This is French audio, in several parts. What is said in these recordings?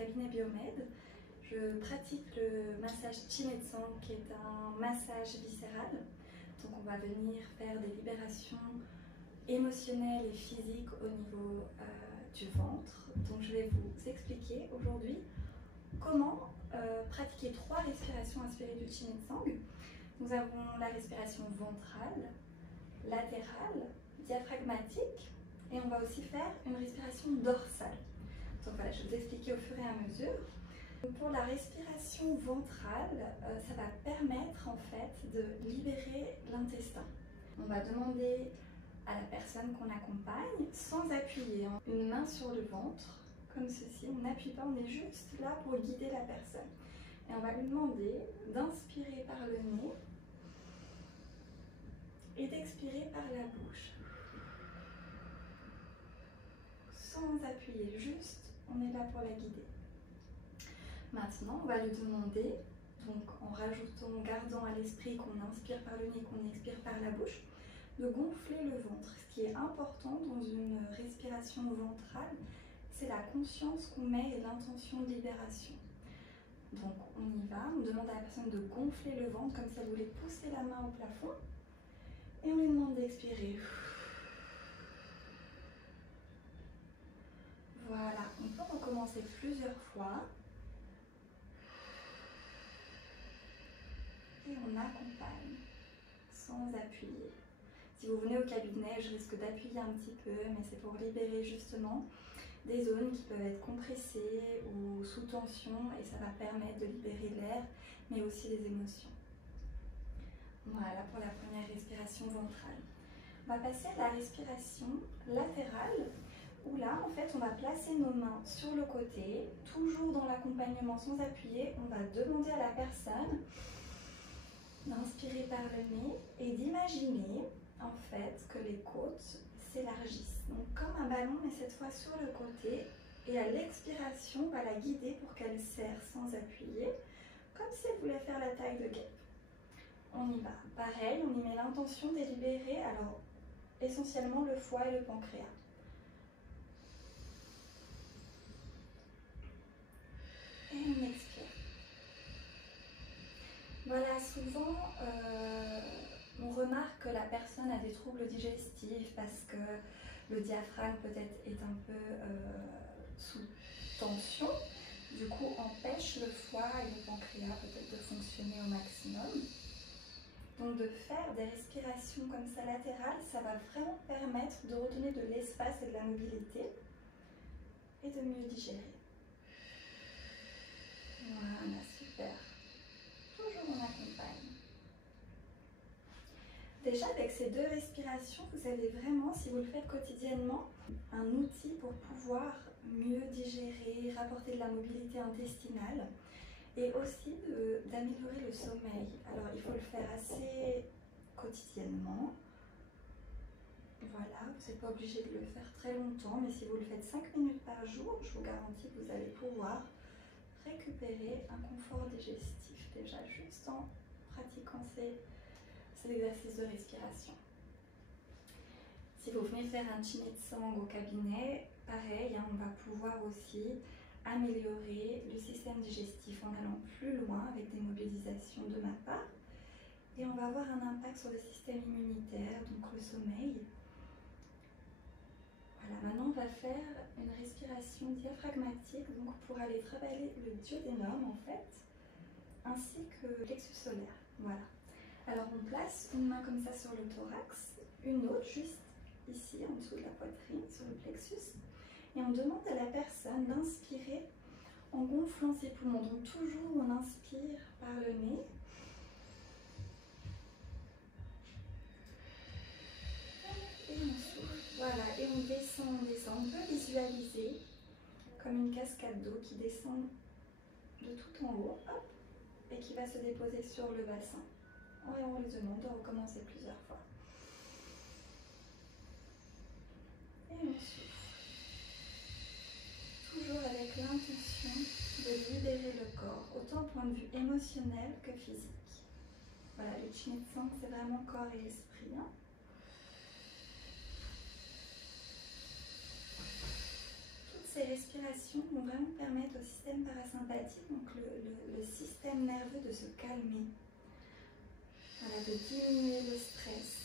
cabinet Biomed. Je pratique le massage Chinetsang qui est un massage viscéral. Donc on va venir faire des libérations émotionnelles et physiques au niveau du ventre. Donc je vais vous expliquer aujourd'hui comment pratiquer 3 respirations inspirées du Chinetsang. Nous avons la respiration ventrale, latérale, diaphragmatique et on va aussi faire une respiration dorsale. Donc voilà, je vais vous expliquer au fur et à mesure. Pour la respiration ventrale, ça va permettre en fait de libérer l'intestin. On va demander à la personne qu'on accompagne, sans appuyer, une main sur le ventre, comme ceci. On n'appuie pas, on est juste là pour guider la personne. Et on va lui demander d'inspirer par le nez et d'expirer par la bouche. Sans appuyer, juste, on est là pour la guider. Maintenant, on va lui demander, donc en rajoutant, en gardant à l'esprit qu'on inspire par le nez, qu'on expire par la bouche, de gonfler le ventre. Ce qui est important dans une respiration ventrale, c'est la conscience qu'on met et l'intention de libération. Donc on y va, on demande à la personne de gonfler le ventre comme si elle voulait pousser la main au plafond. Et on lui demande d'expirer. Voilà, on peut recommencer plusieurs fois. Et on accompagne sans appuyer. Si vous venez au cabinet, je risque d'appuyer un petit peu, mais c'est pour libérer justement des zones qui peuvent être compressées ou sous tension et ça va permettre de libérer l'air, mais aussi les émotions. Voilà pour la première respiration ventrale. On va passer à la respiration latérale, où là, en fait, on va placer nos mains sur le côté, toujours dans l'accompagnement sans appuyer. On va demander à la personne d'inspirer par le nez et d'imaginer en fait que les côtes s'élargissent. Donc comme un ballon, mais cette fois sur le côté. Et à l'expiration, on va la guider pour qu'elle serre sans appuyer, comme si elle voulait faire la taille de guêpe. On y va. Pareil, on y met l'intention de libérer, alors essentiellement le foie et le pancréas. Et on expire. Voilà, souvent on remarque que la personne a des troubles digestifs parce que le diaphragme peut-être est un peu sous tension, du coup empêche le foie et le pancréas peut-être de fonctionner au maximum. Donc de faire des respirations comme ça latérales, ça va vraiment permettre de redonner de l'espace et de la mobilité et de mieux digérer. Voilà, super. Toujours on accompagne. Déjà avec ces 2 respirations, vous avez vraiment, si vous le faites quotidiennement, un outil pour pouvoir mieux digérer, rapporter de la mobilité intestinale et aussi d'améliorer le sommeil. Alors il faut le faire assez quotidiennement. Voilà, vous n'êtes pas obligé de le faire très longtemps, mais si vous le faites 5 minutes par jour, je vous garantis que vous allez pouvoir récupérer un confort digestif, déjà juste en pratiquant ces exercices de respiration. Si vous venez faire un Chinetsang au cabinet, pareil, on va pouvoir aussi améliorer le système digestif en allant plus loin avec des mobilisations de ma part. Et on va avoir un impact sur le système immunitaire, donc le sommeil. Voilà, maintenant on va faire une respiration diaphragmatique donc pour aller travailler le duodénum en fait, ainsi que le plexus solaire. Voilà. Alors on place une main comme ça sur le thorax, une autre juste ici en dessous de la poitrine, sur le plexus. Et on demande à la personne d'inspirer en gonflant ses poumons. Donc toujours on inspire par le nez. Et on souffle. Voilà, et on descend, on descend. On peut visualiser comme une cascade d'eau qui descend de tout en haut, hop, et qui va se déposer sur le bassin. Et on lui demande de recommencer plusieurs fois. Et on souffle. Toujours avec l'intention de libérer le corps, autant au point de vue émotionnel que physique. Voilà, le Chinetsang, c'est vraiment corps et esprit. Hein. Toutes ces respirations respirations vont vraiment permettre au système parasympathique, donc le système nerveux, de se calmer. Voilà, de diminuer le stress.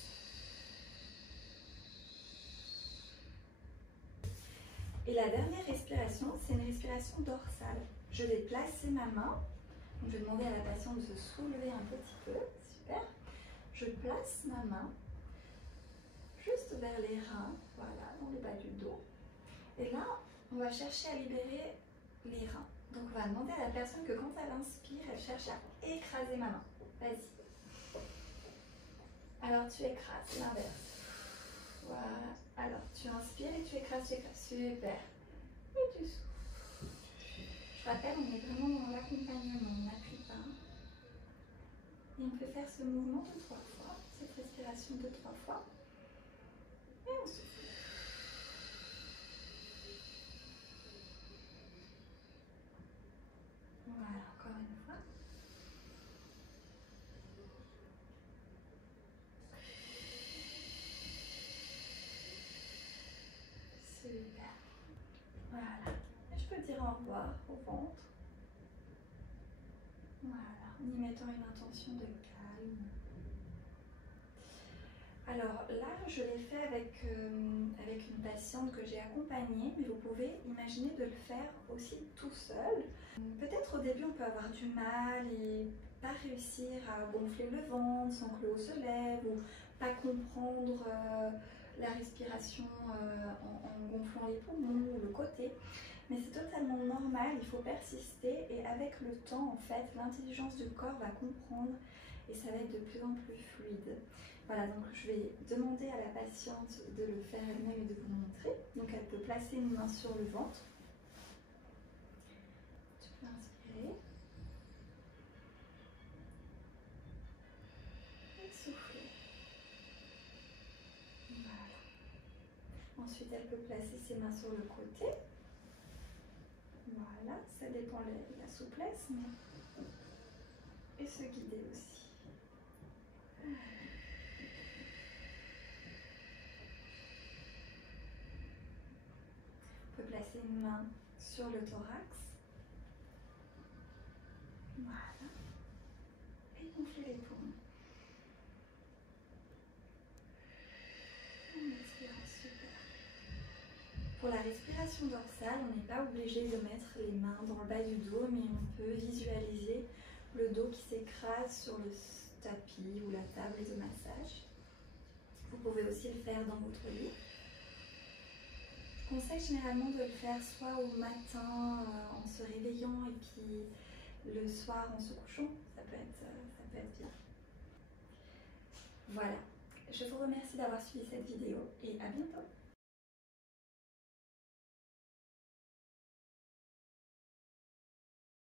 Et la dernière respiration, c'est une respiration dorsale. Je vais placer ma main. Donc je vais demander à la patiente de se soulever un petit peu. Super. Je place ma main juste vers les reins, voilà, dans le bas du dos. Et là, on va chercher à libérer les reins. Donc on va demander à la personne que quand elle inspire, elle cherche à écraser ma main. Vas-y. Alors tu écrases, l'inverse. Voilà. Alors tu inspires et tu écrases, Super. Et tu souffles. Je rappelle, on est vraiment dans l'accompagnement, on n'appuie pas. Et on peut faire ce mouvement 2-3 fois, cette respiration 2-3 fois. Et on souffle. Voilà, encore une fois. Super. Voilà. Et je peux dire au revoir au ventre. Voilà, en y mettant une intention de calme. Alors là, je l'ai fait avec une patiente que j'ai accompagnée, mais vous pouvez imaginer de le faire aussi tout seul. Peut-être au début, on peut avoir du mal et pas réussir à gonfler le ventre sans que le haut se lève, ou pas comprendre la respiration en gonflant les poumons ou le côté. Mais c'est totalement normal, il faut persister et avec le temps, en fait, l'intelligence du corps va comprendre et ça va être de plus en plus fluide. Voilà, donc je vais demander à la patiente de le faire elle-même et de vous montrer. Donc elle peut placer une main sur le ventre. Tu peux inspirer. Et souffler. Voilà. Ensuite, elle peut placer ses mains sur le côté. Voilà, ça dépend de la souplesse, mais... et se guider aussi. On peut placer une main sur le thorax. Voilà. Et gonfler les poumons. On expire, super. Pour la respiration dorsale, on n'est pas obligé de mettre les mains dans le bas du dos, mais on peut visualiser le dos qui s'écrase sur le tapis ou la table de massage. Vous pouvez aussi le faire dans votre lit. Je conseille généralement de le faire soit au matin en se réveillant et puis le soir en se couchant. Ça peut être bien. Voilà. Je vous remercie d'avoir suivi cette vidéo et à bientôt.